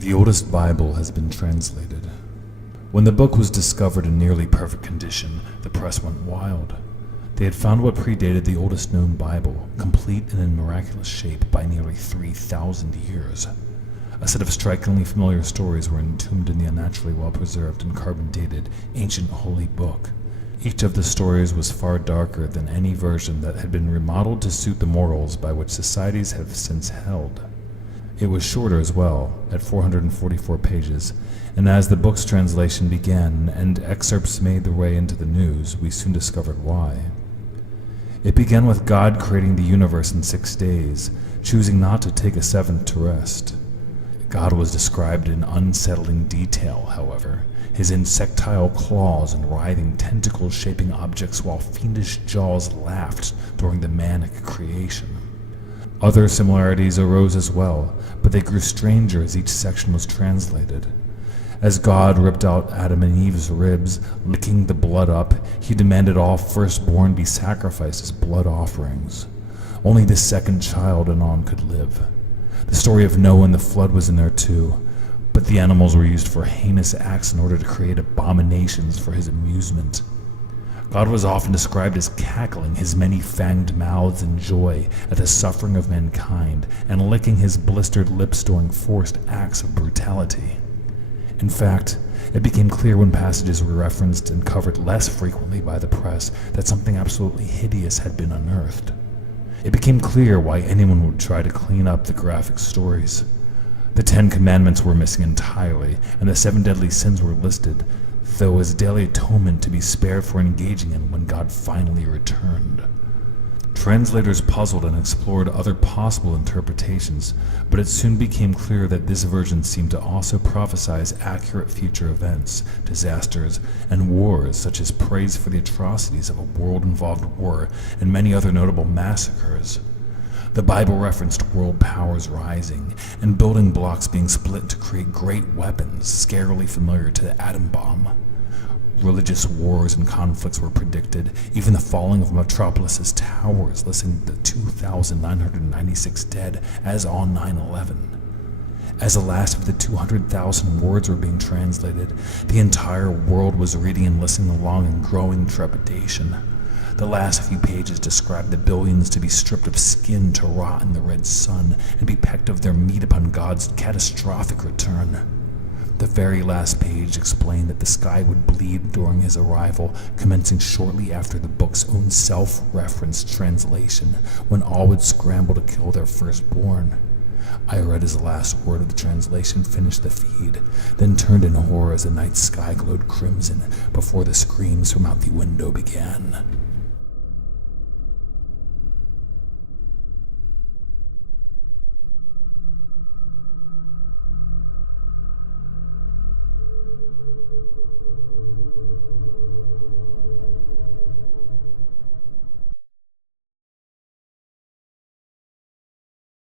The oldest Bible has been translated. When the book was discovered in nearly perfect condition, the press went wild. They had found what predated the oldest known Bible, complete and in miraculous shape, by nearly 3,000 years. A set of strikingly familiar stories were entombed in the unnaturally well-preserved and carbon-dated ancient holy book. Each of the stories was far darker than any version that had been remodeled to suit the morals by which societies have since held. It was shorter as well, at 444 pages, and as the book's translation began and excerpts made their way into the news, we soon discovered why. It began with God creating the universe in 6 days, choosing not to take a seventh to rest. God was described in unsettling detail, however, his insectile claws and writhing tentacles shaping objects while fiendish jaws laughed during the manic creation. Other similarities arose as well, but they grew stranger as each section was translated. As God ripped out Adam and Eve's ribs, licking the blood up, he demanded all firstborn be sacrificed as blood offerings. Only the second child anon could live. The story of Noah and the flood was in there too, but the animals were used for heinous acts in order to create abominations for his amusement. God was often described as cackling his many-fanged mouths in joy at the suffering of mankind and licking his blistered lips during forced acts of brutality. In fact, it became clear when passages were referenced and covered less frequently by the press that something absolutely hideous had been unearthed. It became clear why anyone would try to clean up the graphic stories. The 10 Commandments were missing entirely, and the 7 deadly sins were listed, though as daily atonement to be spared for engaging in when God finally returned. Translators puzzled and explored other possible interpretations, but it soon became clear that this version seemed to also prophesize accurate future events, disasters, and wars, such as praise for the atrocities of a world-involved war and many other notable massacres. The Bible referenced world powers rising and building blocks being split to create great weapons, scarily familiar to the atom bomb. Religious wars and conflicts were predicted, even the falling of Metropolis's towers, listing the 2,996 dead as on 9/11. As the last of the 200,000 words were being translated, the entire world was reading and listening along in growing trepidation. The last few pages described the billions to be stripped of skin to rot in the red sun and be pecked of their meat upon God's catastrophic return. The very last page explained that the sky would bleed during his arrival, commencing shortly after the book's own self-referenced translation, when all would scramble to kill their firstborn. I read as the last word of the translation finished the feed, then turned in horror as the night sky glowed crimson before the screams from out the window began.